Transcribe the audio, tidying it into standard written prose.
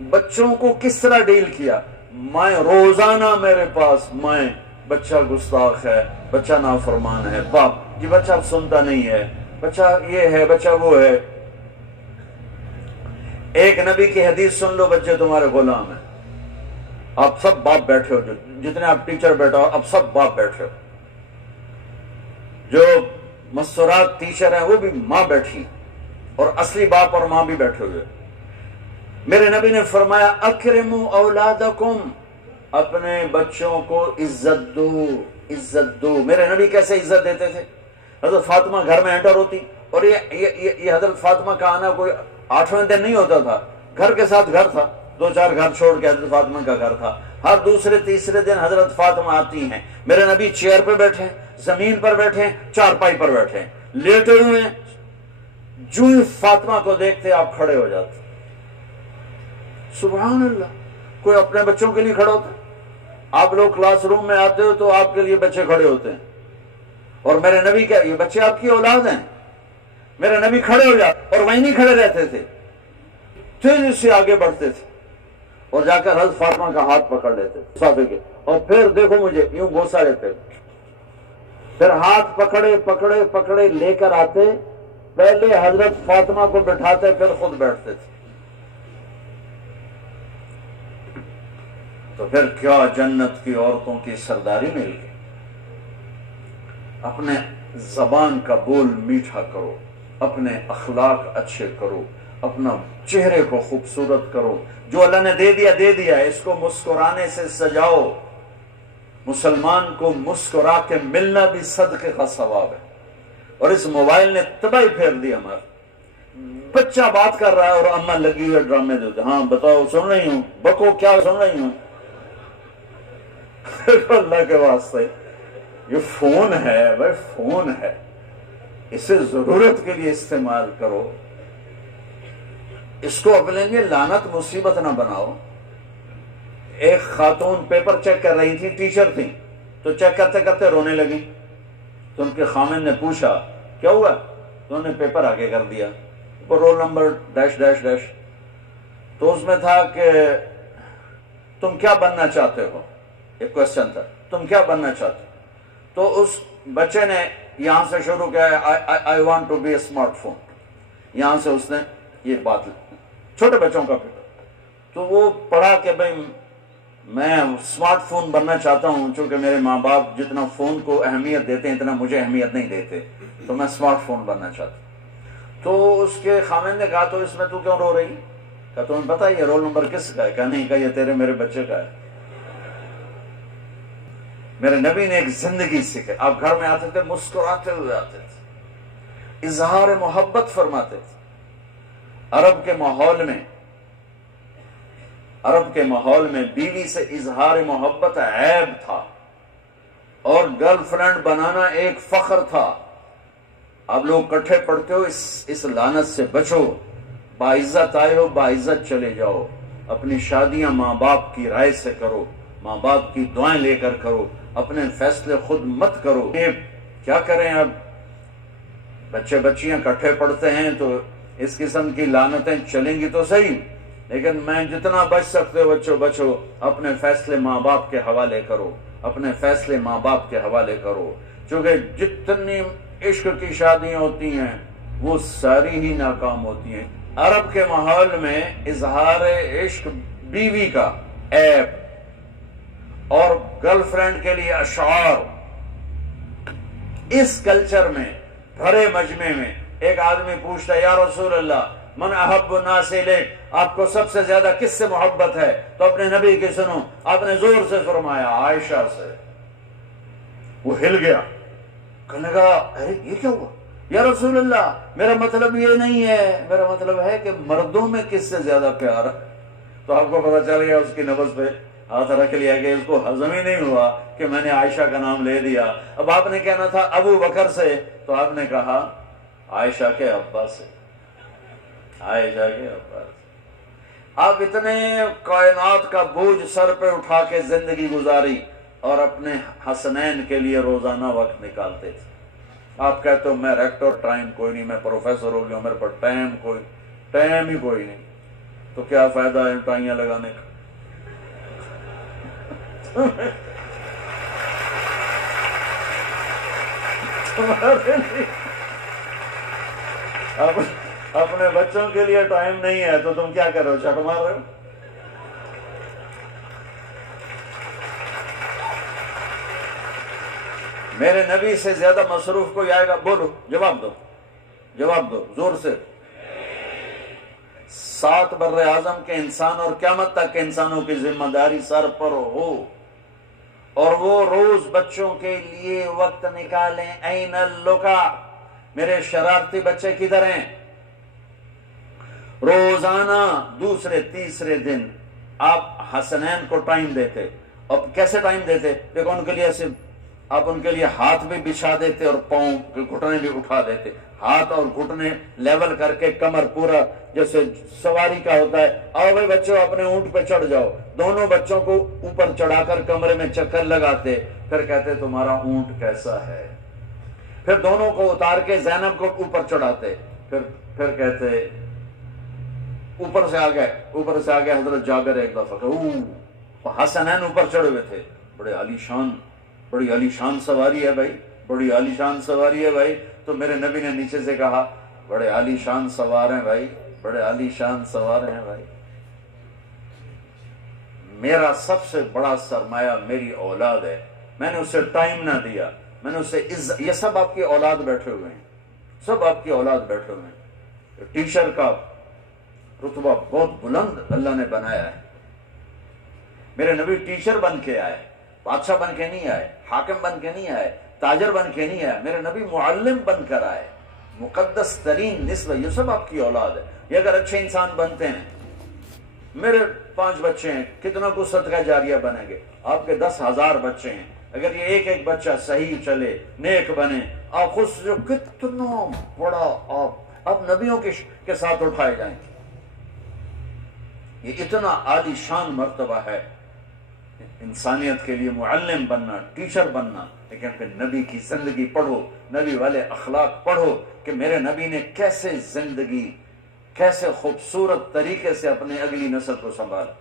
بچوں کو کس طرح ڈیل کیا؟ میں روزانہ میرے پاس بچہ گستاخ ہے، بچہ نافرمان ہے، باپ جی بچہ سنتا نہیں ہے، بچہ یہ ہے، بچہ وہ ہے۔ ایک نبی کی حدیث سن لو، بچے تمہارے غلام ہیں۔ آپ سب باپ بیٹھے ہو، جتنے آپ ٹیچر بیٹھا ہو اب سب باپ بیٹھے ہو، جو مستورات ٹیچر ہیں وہ بھی ماں بیٹھی، اور اصلی باپ اور ماں بھی بیٹھے ہوئے۔ میرے نبی نے فرمایا اکرموا اولادکم، اپنے بچوں کو عزت دو، عزت دو۔ میرے نبی کیسے عزت دیتے تھے؟ حضرت فاطمہ گھر میں انٹر ہوتی، اور یہ حضرت فاطمہ کا آنا کوئی 8ویں دن نہیں ہوتا تھا، گھر کے ساتھ گھر تھا، 2-4 گھر چھوڑ کے حضرت فاطمہ کا گھر تھا۔ ہر دوسرے تیسرے دن حضرت فاطمہ آتی ہیں، میرے نبی چیئر پہ بیٹھے، زمین پر بیٹھے، چارپائی پر بیٹھے، لیٹے ہوئے ہیں، جو ہی فاطمہ کو دیکھتے آپ کھڑے ہو جاتے۔ سبحان اللہ، کوئی اپنے بچوں کے لیے کھڑا ہوتا ہے؟ آپ لوگ کلاس روم میں آتے ہو تو آپ کے لیے بچے کھڑے ہوتے ہیں، اور میرے نبی کیا یہ بچے آپ کی اولاد ہیں؟ میرے نبی کھڑے ہو جاتے، اور وہیں نہیں کھڑے رہتے تھے، تیزی سے آگے بڑھتے تھے، اور جا کر حضرت فاطمہ کا ہاتھ پکڑ لیتے صافے کے، اور پھر دیکھو مجھے یوں بوسا لیتے، پھر ہاتھ پکڑے پکڑے پکڑے لے کر آتے، پہلے حضرت فاطمہ کو بٹھاتے پھر خود بیٹھتے تھے۔ تو پھر کیا جنت کی عورتوں کی سرداری مل گئی۔ اپنے زبان کا بول میٹھا کرو، اپنے اخلاق اچھے کرو، اپنا چہرے کو خوبصورت کرو، جو اللہ نے دے دیا دے دیا، اس کو مسکرانے سے سجاؤ۔ مسلمان کو مسکرا کے ملنا بھی صدقے کا ثواب ہے، اور اس موبائل نے تباہی پھیر دی ہمارا۔ بچہ بات کر رہا ہے اور اماں لگی ہوئی ڈرامے دیتے، ہاں بتاؤ سن رہی ہوں، بکو کیا سن رہی ہوں۔ اللہ کے واسطے یہ فون ہے بھائی، فون ہے، اسے ضرورت کے لیے استعمال کرو، اس کو اپنے لیے لعنت مصیبت نہ بناؤ۔ ایک خاتون پیپر چیک کر رہی تھی، ٹیچر تھی، تو چیک کرتے کرتے رونے لگی، تو ان کے خامن نے پوچھا کیا ہوا؟ تو انہوں نے پیپر آگے کر دیا، roll number dash dash dash, تو اس میں تھا کہ تم کیا بننا چاہتے ہو، ایک کوشچن تھا، تم کیا بننا چاہتے ہو؟ تو اس بچے نے یہاں سے شروع کیا، I want to buy a smart phone, یہاں سے اس نے یہ بات، چھوٹے بچوں کا پیپر، تو وہ پڑھا کہ بھئی میں اسمارٹ فون بننا چاہتا ہوں، چونکہ میرے ماں باپ جتنا فون کو اہمیت دیتے ہیں اتنا مجھے اہمیت نہیں دیتے، تو میں اسمارٹ فون بننا چاہتا ہوں۔ تو اس کے خامن نے کہا تو اس میں تو کیوں رو رہی؟ کہا تمہیں پتہ یہ رول نمبر کس کا ہے؟ کہا نہیں، کہا یہ تیرے میرے بچے کا ہے۔ میرے نبی نے ایک زندگی سکھائی، آپ گھر میں آتے تھے مسکراتے ہوئے آتے تھے، اظہار محبت فرماتے تھے۔ عرب کے ماحول میں بیوی سے اظہار محبت عیب تھا، اور گرل فرینڈ بنانا ایک فخر تھا۔ آپ لوگ کٹھے پڑھتے ہو، اس لعنت سے بچو، باعزت آئے ہو باعزت چلے جاؤ، اپنی شادیاں ماں باپ کی رائے سے کرو، ماں باپ کی دعائیں لے کر کرو، اپنے فیصلے خود مت کرو۔ یہ کیا کریں، اب بچے بچیاں کٹھے پڑھتے ہیں تو اس قسم کی لعنتیں چلیں گی تو صحیح، لیکن میں جتنا بچ سکتے ہو بچو بچو، اپنے فیصلے ماں باپ کے حوالے کرو، اپنے فیصلے ماں باپ کے حوالے کرو، چونکہ جتنی عشق کی شادیاں ہوتی ہیں وہ ساری ہی ناکام ہوتی ہیں۔ عرب کے ماحول میں اظہار عشق بیوی کا عیب، اور گرل فرینڈ کے لیے اشعار، اس کلچر میں بھرے مجمع میں ایک آدمی پوچھتا ہے یا رسول اللہ من احب الناس الیک، آپ کو سب سے زیادہ کس سے محبت ہے؟ تو اپنے نبی کی سنو، آپ نے زور سے فرمایا عائشہ سے۔ وہ ہل گیا، کہنے لگا ارے یہ کیا ہوا یا رسول اللہ، میرا مطلب یہ نہیں ہے، میرا مطلب ہے کہ مردوں میں کس سے زیادہ پیار ہے۔ تو آپ کو پتا چل گیا، اس کی نبض پہ ہاتھ رکھ لیا کہ اس کو ہضم ہی نہیں ہوا کہ میں نے عائشہ کا نام لے دیا۔ اب آپ نے کہنا تھا ابو بکر سے، تو آپ نے کہا عائشہ کے ابا سے، عائشہ کے ابا سے۔ آپ اتنے کائنات کا بوجھ سر پہ اٹھا کے زندگی گزاری، اور اپنے حسنین کے لیے روزانہ وقت نکالتے تھے۔ آپ کہتے ہو میں ریکٹر، ٹائم کوئی نہیں، میں پروفیسر ہو گیا، میرے پر ٹائم ہی کوئی نہیں۔ تو کیا فائدہ ہے ٹائیاں لگانے کا؟ اپنے بچوں کے لیے ٹائم نہیں ہے تو تم کیا کر رہے ہو؟ چٹ مار رہے ہو؟ میرے نبی سے زیادہ مصروف کوئی آئے گا؟ بولو، جواب دو، جواب دو زور سے۔ 7 بر اعظم کے انسان اور قیامت تک کے انسانوں کی ذمہ داری سر پر ہو، اور وہ روز بچوں کے لیے وقت نکالیں۔ این اللقا، میرے شرارتی بچے کدھر ہیں؟ روزانہ دوسرے تیسرے دن آپ حسنین کو ٹائم دیتے، اور کیسے ٹائم دیتے؟ دیکھو ان کے لیے ایسے آپ ان کے لیے ہاتھ بھی بچھا دیتے اور پاؤں کے گھٹنے بھی اٹھا دیتے، ہاتھ اور گھٹنے لیول کر کے، کمر پورا جیسے سواری کا ہوتا ہے۔ آؤ بھائی بچوں اپنے اونٹ پہ چڑھ جاؤ، دونوں بچوں کو اوپر چڑھا کر کمرے میں چکر لگاتے، پھر کہتے تمہارا اونٹ کیسا ہے؟ پھر دونوں کو اتار کے زینب کو اوپر چڑھاتے، پھر کہتے اوپر سے آ گئے حضرت جابر ایک دفعہ، حسنین اوپر چڑھے ہوئے تھے، بڑی عالی شان سواری ہے بھائی، بڑی عالی شان سواری ہے بھائی۔ تو میرے نبی نے نیچے سے کہا بڑے عالی شان سوار ہیں بھائی، بڑے عالی شان سوار ہیں بھائی۔ میرا سب سے بڑا سرمایہ میری اولاد ہے، میں نے اسے ٹائم نہ دیا، میں نے اسے یہ سب آپ کی اولاد بیٹھے ہوئے ہیں، سب آپ کی اولاد بیٹھے ہوئے ہیں۔ ٹیچر کا رتبہ بہت بلند اللہ نے بنایا ہے۔ میرے نبی ٹیچر بن کے آئے، بادشاہ بن کے نہیں آئے، حاکم بن کے نہیں آئے، تاجر بن کے نہیں آئے، میرے نبی معلم بن کر آئے، مقدس ترین نسل۔ یہ سب آپ کی اولاد ہے، یہ اگر اچھے انسان بنتے ہیں، میرے 5 بچے ہیں، کتنا کو صدقہ جاریہ بنیں گے؟ آپ کے 10,000 بچے ہیں، اگر یہ ایک بچہ صحیح چلے، نیک بنے، آپ خود جو کتنا بڑا آپ نبیوں کے ساتھ اٹھائے جائیں۔ یہ اتنا عالی شان مرتبہ ہے انسانیت کے لیے، معلم بننا، ٹیچر بننا۔ لیکن پھر نبی کی زندگی پڑھو، نبی والے اخلاق پڑھو کہ میرے نبی نے کیسے زندگی، کیسے خوبصورت طریقے سے اپنے اگلی نسل کو سنبھالا۔